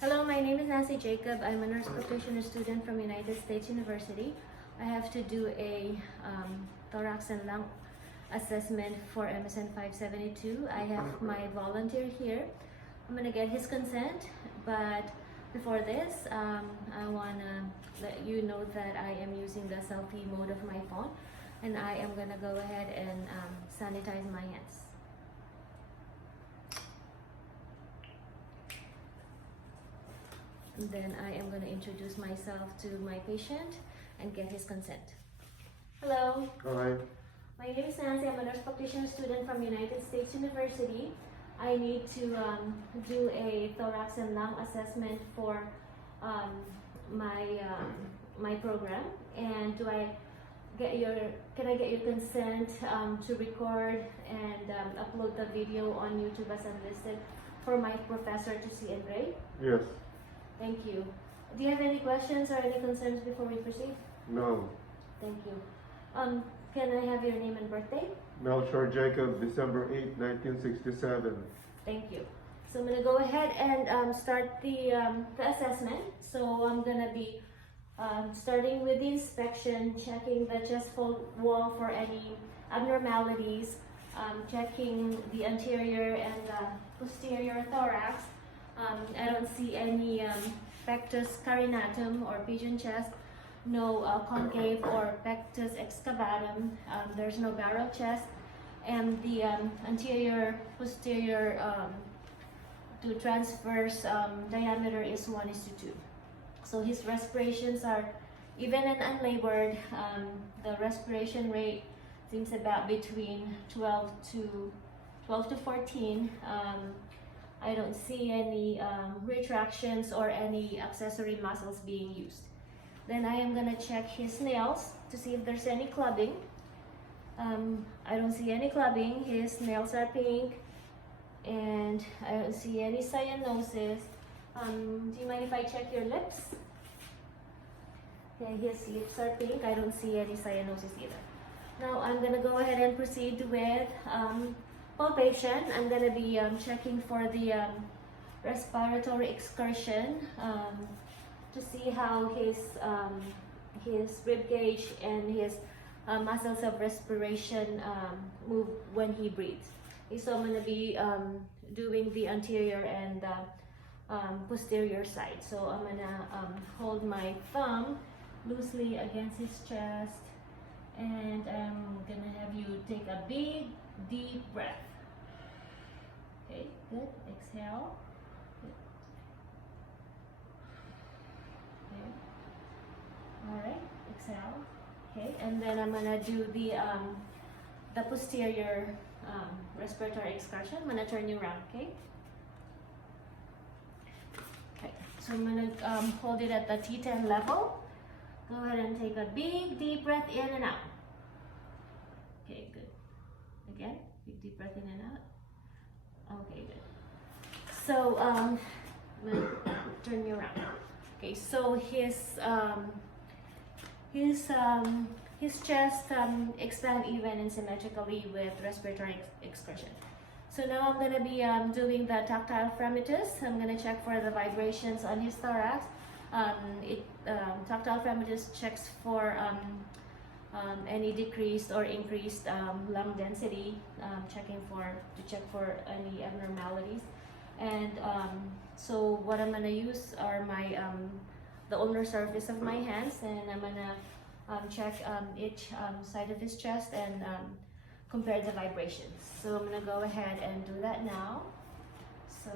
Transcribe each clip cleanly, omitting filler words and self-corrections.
Hello, my name is Nancy Jacob. I'm a nurse practitioner student from United States University. I have to do a thorax and lung assessment for MSN 572. I have my volunteer here. I'm gonna get his consent, but before this, I wanna let you know that I am using the selfie mode of my phone, and I am gonna go ahead and sanitize my hands. And then I am going to introduce myself to my patient and get his consent. Hello. Hi. My name is Nancy. I'm a nurse practitioner student from United States University. I need to do a thorax and lung assessment for my program. And can I get your consent to record and upload the video on YouTube as unlisted for my professor to see and grade? Yes. Thank you. Do you have any questions or any concerns before we proceed? No. Thank you. Can I have your name and birthday? Melchor Jacob, December 8, 1967. Thank you. So I'm going to go ahead and start the assessment. So I'm going to be starting with the inspection, checking the chest wall for any abnormalities, checking the anterior and posterior thorax. I don't see any pectus carinatum or pigeon chest, no concave or pectus excavatum. There's no barrel chest, and the anterior posterior to transverse diameter is 1:2. So his respirations are even and unlabored. The respiration rate seems about between 12 to 14. I don't see any retractions or any accessory muscles being used. Then I am gonna check his nails to see if there's any clubbing. I don't see any clubbing. His nails are pink, and I don't see any cyanosis. Do you mind if I check your lips? Okay, his lips are pink. I don't see any cyanosis either. Now I'm gonna go ahead and proceed with palpation. I'm going to be checking for the respiratory excursion to see how his rib cage and his muscles of respiration move when he breathes. Okay, so I'm going to be doing the anterior and posterior side. So I'm going to hold my thumb loosely against his chest, and I'm going to have you take a big, deep breath. Okay, good. Exhale. Good. Okay. All right. Exhale. Okay, and then I'm gonna do the posterior respiratory excursion. I'm gonna turn you around. Okay. Okay. So I'm gonna hold it at the T10 level. Go ahead and take a big, deep breath in and out. Okay, good. Again, big, deep breath in and out. Okay, good. So, we'll turn you around. Okay, so his chest expand even and symmetrically with respiratory excursion. So now I'm gonna be doing the tactile fremitus. I'm gonna check for the vibrations on his thorax. Tactile fremitus checks for any decreased or increased lung density, to check for any abnormalities. And so what I'm gonna use are my the ulnar surface of my hands, and I'm gonna check each side of his chest and compare the vibrations. So I'm gonna go ahead and do that now. So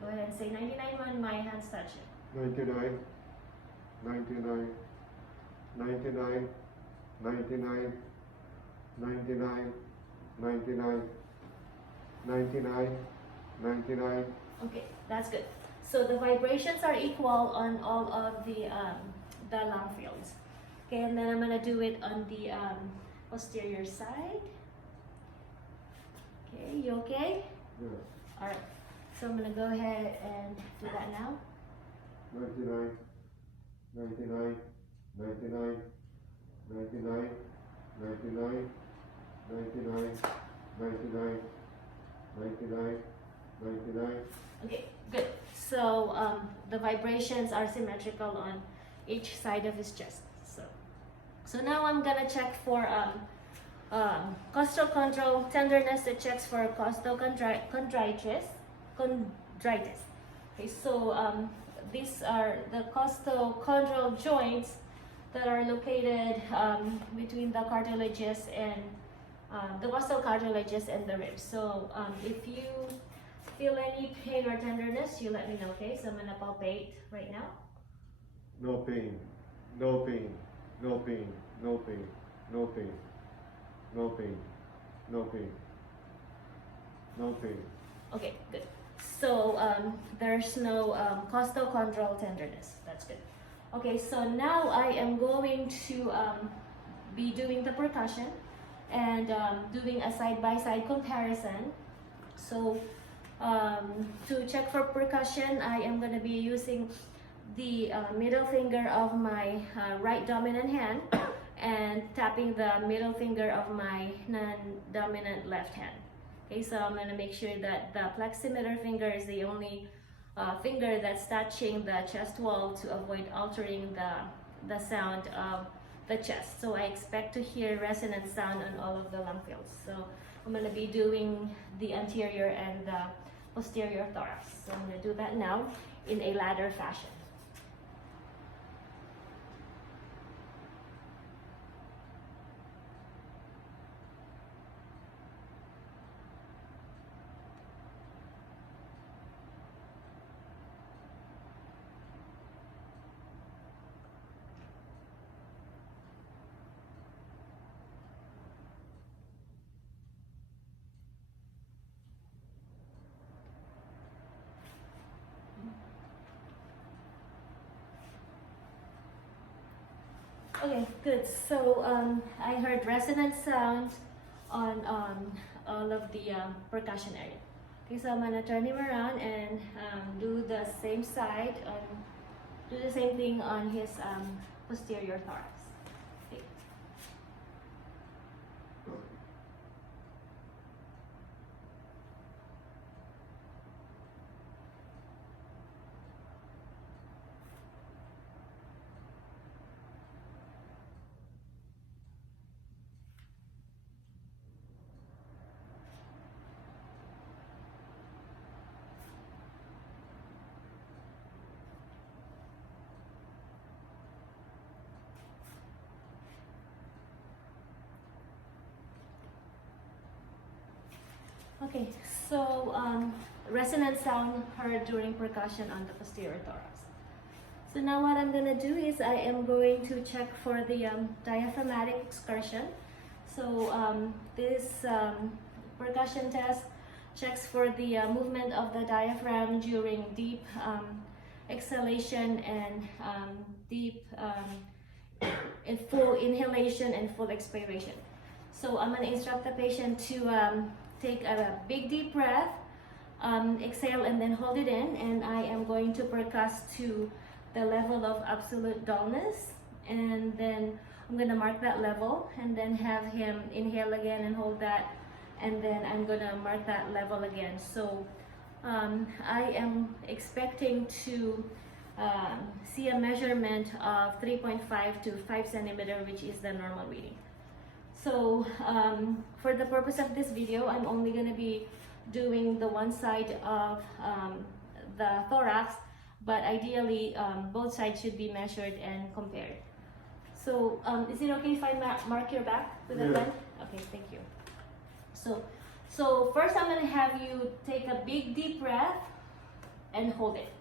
go ahead and say 99 when my hands touch it. 99, 99, 99, 99, 99, 99, 99, 99. Okay, that's good. So the vibrations are equal on all of the lung fields. Okay, and then I'm gonna do it on the posterior side. Okay, you okay? Yes. All right. So I'm gonna go ahead and do that now. 99, 99, 99, 99, 99, 99, 99, 99, 99. Okay, good. So so the vibrations are symmetrical on each side of his chest. So now I'm gonna check for costal control tenderness. It checks for costal chondritis. Okay, so these are the costochondral joints that are located between the cartilages and the costal cartilages and the ribs. So if you feel any pain or tenderness, you let me know, okay? So I'm gonna palpate right now. No pain. No pain. No pain. No pain. No pain. No pain. No pain. No pain. Okay, good. So there's no costochondral tenderness. That's good. Okay, so now I am going to be doing the percussion and doing a side-by-side comparison. So to check for percussion, I am going to be using the middle finger of my right dominant hand and tapping the middle finger of my non-dominant left hand. Okay, so I'm going to make sure that the pleximeter finger is the only finger that's touching the chest wall to avoid altering the sound of the chest. So I expect to hear resonant sound on all of the lung fields. So I'm going to be doing the anterior and the posterior thorax. So I'm going to do that now in a ladder fashion. Okay, good. So I heard resonant sound on all of the percussion area. Okay, so I'm gonna turn him around and do the same side, do the same thing on his posterior thorax. Okay. Okay, so resonant sound heard during percussion on the posterior thorax. So now what I'm gonna do is I am going to check for the diaphragmatic excursion. So this percussion test checks for the movement of the diaphragm during deep exhalation and deep and full inhalation and full expiration. So I'm gonna instruct the patient to take a big deep breath, exhale and then hold it in, and I am going to percuss to the level of absolute dullness, and then I'm gonna mark that level and then have him inhale again and hold that, and then I'm gonna mark that level again. So I am expecting to see a measurement of 3.5 to 5 centimeter, which is the normal reading. So for the purpose of this video, I'm only going to be doing the one side of the thorax, but ideally both sides should be measured and compared. So is it okay if I mark your back with a pen? Okay, thank you. So first I'm going to have you take a big deep breath and hold it.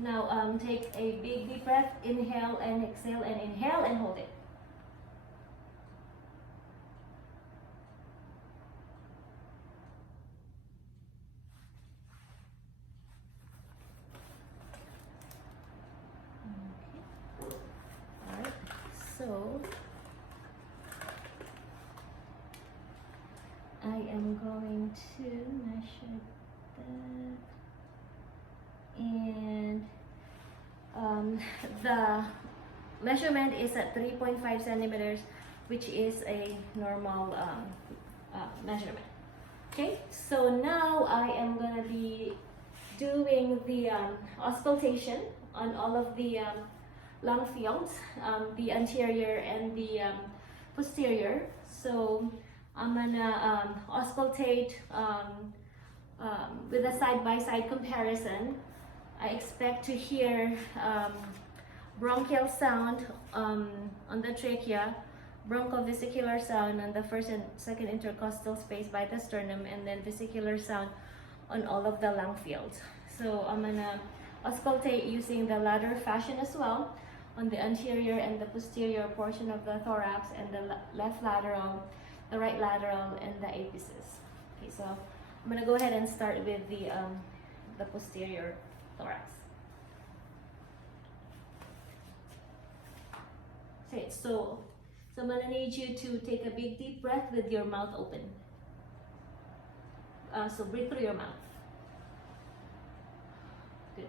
Now, take a big deep breath, inhale and exhale, and inhale and hold it. Okay. All right. So I am going to measure that the measurement is at 3.5 centimeters, which is a normal measurement. Okay, so now I am gonna be doing the auscultation on all of the lung fields, the anterior and the posterior. So I'm gonna auscultate with a side-by-side comparison. I expect to hear bronchial sound on the trachea, bronchovesicular sound on the first and second intercostal space by the sternum, and then vesicular sound on all of the lung fields. So I'm gonna auscultate using the ladder fashion as well on the anterior and the posterior portion of the thorax, and the left lateral, the right lateral, and the apices. Okay, so I'm gonna go ahead and start with the posterior thorax. Okay, so I'm gonna need you to take a big deep breath with your mouth open. So breathe through your mouth. Good.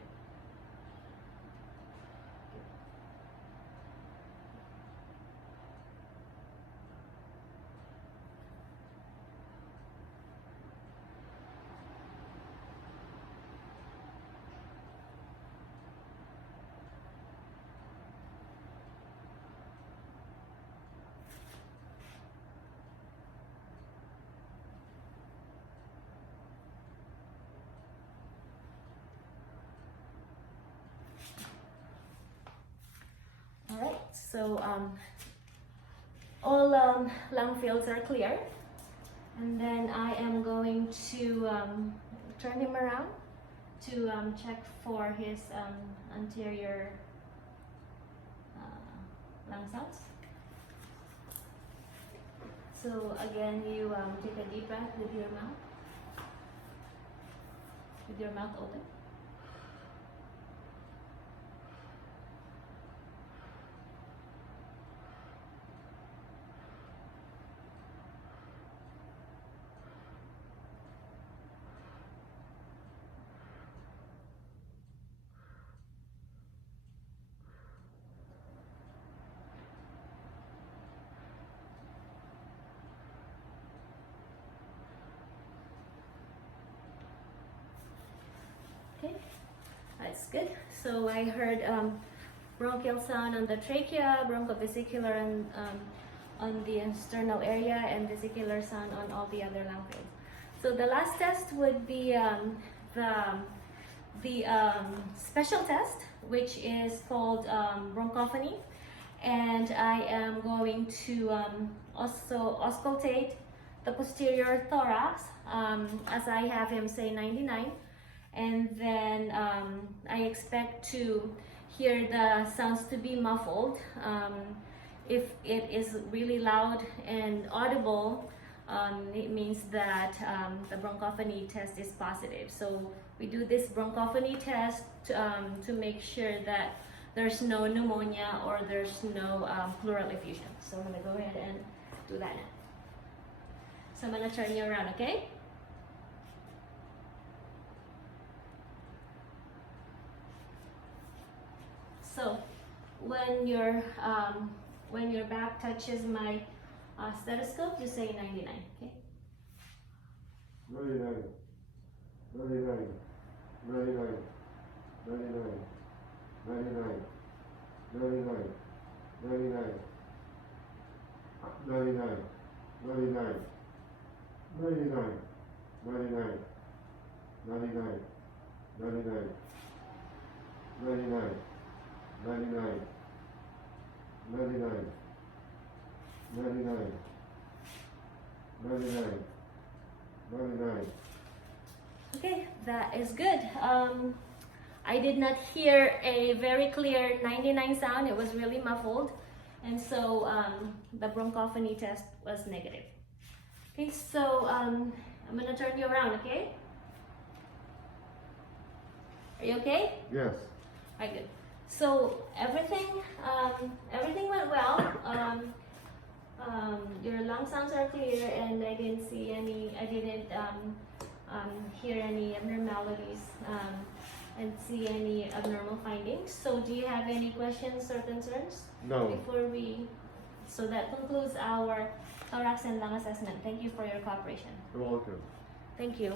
Alright, so all lung fields are clear, and then I am going to turn him around to check for his anterior lung sounds. So again, you take a deep breath with your mouth open. Okay, that's good. So I heard bronchial sound on the trachea, bronchovesicular on the external area, and vesicular sound on all the other lung fields. So the last test would be the special test, which is called bronchophony, and I am going to also auscultate the posterior thorax as I have him say 99. And then I expect to hear the sounds to be muffled. If it is really loud and audible, it means that the bronchophony test is positive. So we do this bronchophony test to make sure that there's no pneumonia or there's no pleural effusion. So I'm gonna go ahead and do that now. So I'm gonna turn you around, okay? So when your back touches my stethoscope, you say 99, okay? 99, 99, 99, 99, 99, 99, 99, 99, 99, 99, 99, 99, 99, 99, 99, 99, 99, 99, 99. Okay, that is good. I did not hear a very clear 99 sound. It was really muffled. And so the bronchophony test was negative. Okay, so I'm gonna turn you around, okay? Are you okay? Yes. All right, good. So everything went well. Your lung sounds are clear, and I didn't hear any abnormalities. and see any abnormal findings. So do you have any questions or concerns No. before we? So that concludes our thorax and lung assessment. Thank you for your cooperation. You're welcome. Thank you.